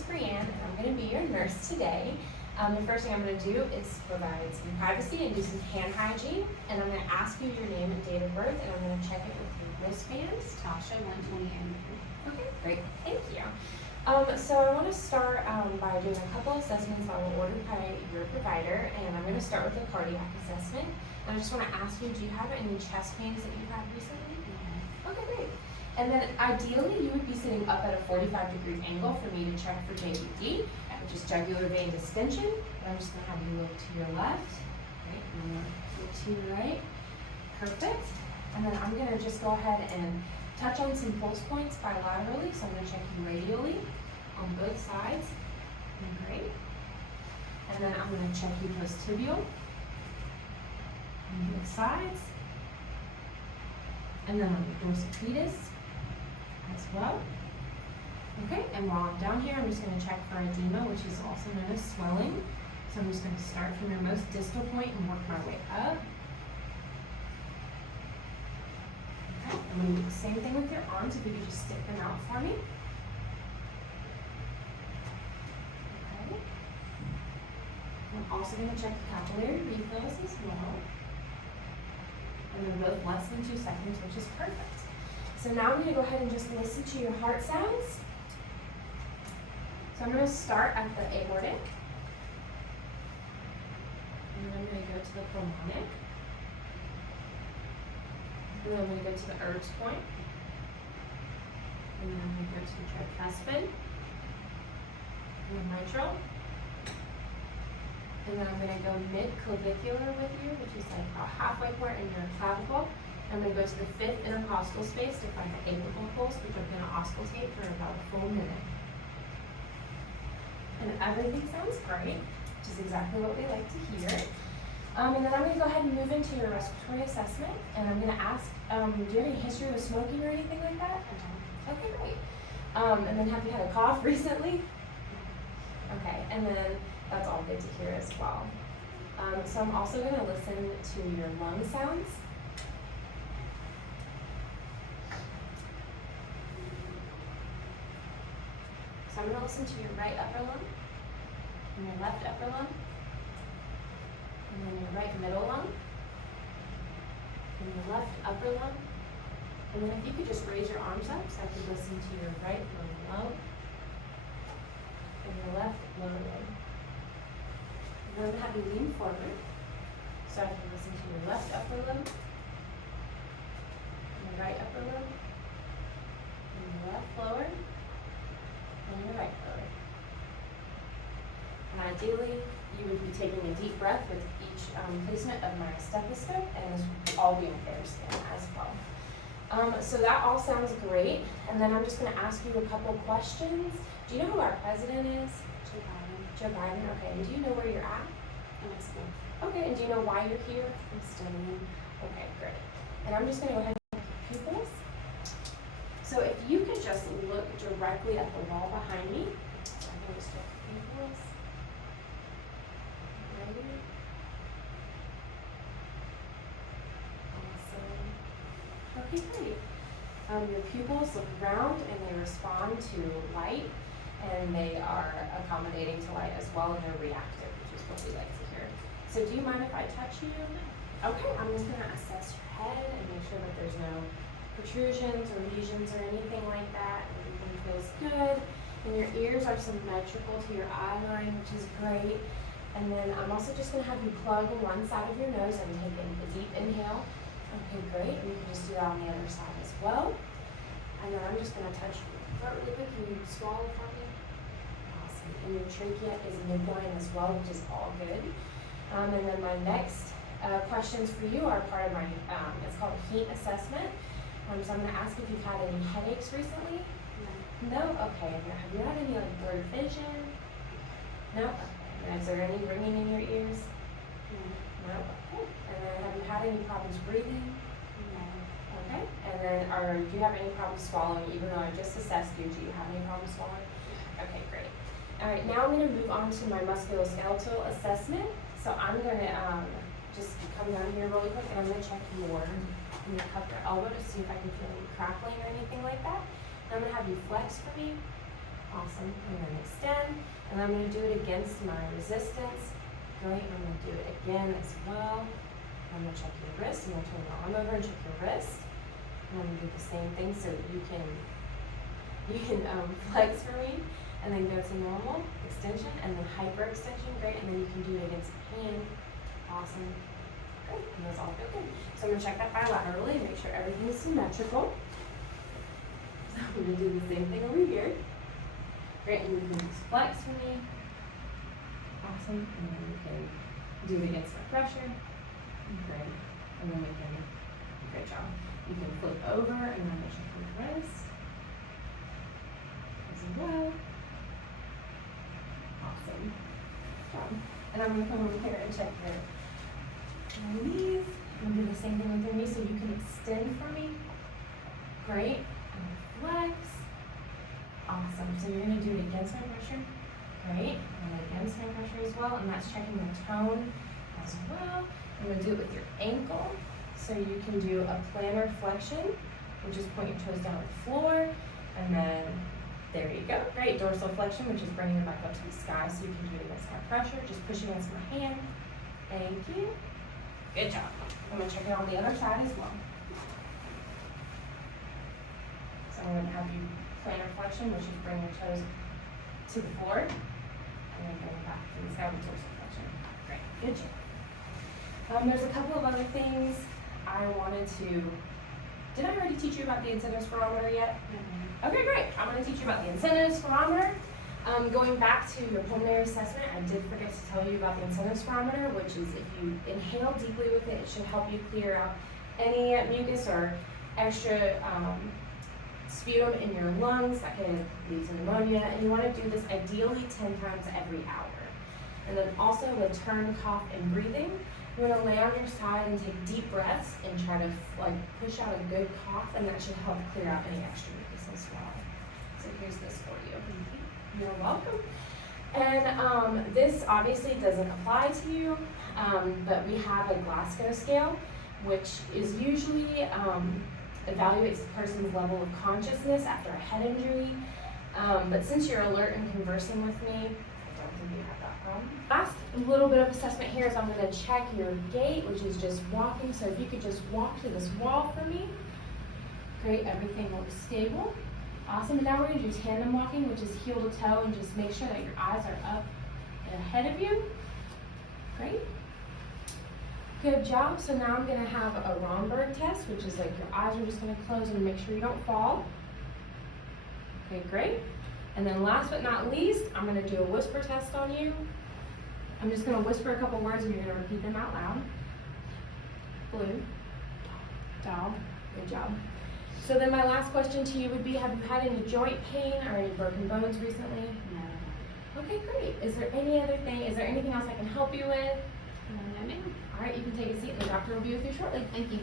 is Brianne, and I'm going to be your nurse today. The first thing I'm going to do is provide some privacy and do some hand hygiene. And I'm going to ask you your name and date of birth, and I'm going to check it with your wristbands. Tasha, 128. Okay, great. Thank you. So I want to start by doing a couple assessments that were ordered by your provider, and I'm going to start with the cardiac assessment. And I just want to ask you, do you have any chest pains that you've had recently? No. Okay, great. And then ideally, you would be sitting up at a 45-degree angle for me to check for JVD, which is jugular vein distension. And I'm just going to have you look to your left. Great. And then look to your right. Perfect. And then I'm going to just go ahead and touch on some pulse points bilaterally. So I'm going to check you radially on both sides. Great. And then I'm going to check you post-tibial on both sides. And then on your dorsal pedis as well. Okay, and while I'm down here, I'm just going to check for edema, which is also known as swelling. So I'm just going to start from your most distal point and work my way up. Okay, I'm going to do the same thing with your arms, if you could just stick them out for me. Okay. I'm also going to check the capillary refills as well. And they're both less than 2 seconds, which is perfect. So now I'm going to go ahead and just listen to your heart sounds. So I'm going to start at the aortic. And then I'm going to go to the pulmonic. And then I'm going to go to the Erb's point. And then I'm going to go to the tricuspid. And the mitral. And then I'm going to go mid-clavicular with you, which is like a halfway point in your clavicle. I'm going to go to the 5th intercostal space to find the apical pulse, which I'm going to auscultate for about a full minute. And everything sounds great, which is exactly what we like to hear. And then I'm going to go ahead and move into your respiratory assessment. And I'm going to ask, do you have any history with smoking or anything like that? Okay, great. And then have you had a cough recently? Okay, and then that's all good to hear as well. So I'm also going to listen to your lung sounds. So I'm going to listen to your right upper lung, and your left upper lung, and then your right middle lung, and your left upper lung. And then if you could just raise your arms up so I could listen to your right lower lobe, and your left lower lobe. And then I'm going to have you lean forward so I can listen to your left upper lobe, and your right upper lobe, and your left lower, and your right lower. And ideally, you would be taking a deep breath with each placement of my stethoscope, and this would all be in fair scan as well. So that all sounds great, and then I'm just going to ask you a couple questions. Do you know who our president is? Joe Biden. Joe Biden. Okay, and do you know where you're at? I'm at school. Okay, and do you know why you're here? I'm studying. Okay, great. And I'm just going to go ahead and check your pupils. So if you could just look directly at the wall behind me. So I'm going to check your pupils. Ready? Awesome. Okay, great. Your pupils look round and they respond to light, and they are accommodating to light as well, and they're reactive, which is what we like to hear. So do you mind if I touch you? Okay, I'm just going to assess your head and make sure that there's no protrusions or lesions or anything like that. Everything feels good. And your ears are symmetrical to your eye line, which is great. And then I'm also just going to have you plug one side of your nose and take in a deep inhale. Okay, great. And you can just do that on the other side as well. And then I'm just going to touch your throat really quick. Can you swallow for me? Awesome. And your trachea is midline as well, which is all good. And then my next questions for you are part of my, it's called a heat assessment. So I'm going to ask if you've had any headaches recently. No? Okay. Have you had any like blurred vision? No? Okay. Is there any ringing in your ears? No? Okay. And then have you had any problems breathing? No. Okay. And then do you have any problems swallowing? Even though I just assessed you, do you have any problems swallowing? Okay, great. All right, now I'm going to move on to my musculoskeletal assessment. So I'm going to just come down here really quick, and I'm going to check your cup your elbow to see if I can feel any crackling or anything like that. And I'm going to have you flex for me. Awesome. And then extend. And I'm going to do it against my resistance. Great. I'm going to do it again as well. I'm going to check your wrist. I'm going to turn your arm over and check your wrist. And I'm going to do the same thing so that you can flex for me. And then go to normal, extension, and then hyper extension. Great. And then you can do it against your hand. Awesome. Great. And those all feel good. So I'm going to check that bilaterally and make sure everything is symmetrical. So I'm going to do the same thing over here. Great. And you can just flex for me. Awesome. And then we can do it against my pressure. Great. And then we can, great job. You can flip over and then check your wrist as well. Awesome. Job. And I'm going to come over here and check your knees. I'm going to do the same thing with your knees so you can extend for me. Great. And flex. Awesome. So you're going to do it against my pressure. Great. And against my pressure as well. And that's checking the tone as well. I'm going to do it with your ankle. So you can do a plantar flexion, which is point your toes down on the floor. And then there you go. Great. Dorsal flexion, which is bringing it back up to the sky. So you can do it against my pressure. Just push against my hand. Thank you. Good job. I'm going to check it on the other side as well. So I'm going to have you plantar flexion, which is bring your toes to the floor. And then bring it back to the sky with dorsal flexion. Great. Good job. There's a couple of other things I wanted to. Did I already teach you about the incentive spirometer yet? Mm-hmm. Okay, great. I'm going to teach you about the incentive spirometer. Going back to your pulmonary assessment, I did forget to tell you about the incentive spirometer, which is if you inhale deeply with it, it should help you clear out any mucus or extra sputum in your lungs that can lead to pneumonia. And you want to do this ideally 10 times every hour. And then also the turn, cough, and breathing. You want to lay on your side and take deep breaths and try to push out a good cough, and that should help clear out any extra mucus as well. So here's this for you. You're welcome. And this obviously doesn't apply to you, but we have a Glasgow scale, which is usually evaluates the person's level of consciousness after a head injury. But since you're alert and conversing with me, I don't think you have that problem. Last little bit of assessment here is I'm going to check your gait, which is just walking. So if you could just walk to this wall for me. Great, everything looks stable. Awesome. And now we're going to do tandem walking, which is heel to toe, and just make sure that your eyes are up and ahead of you. Great. Good job. So now I'm going to have a Romberg test, which is like your eyes are just going to close and make sure you don't fall. Okay, great. And then last but not least, I'm going to do a whisper test on you. I'm just going to whisper a couple words and you're going to repeat them out loud. Blue. Dog. Good job. So then my last question to you would be, have you had any joint pain or any broken bones recently? No. Okay, great. Is there any other thing? Is there anything else I can help you with? No, ma'am. All right, you can take a seat and the doctor will be with you shortly. Thank you.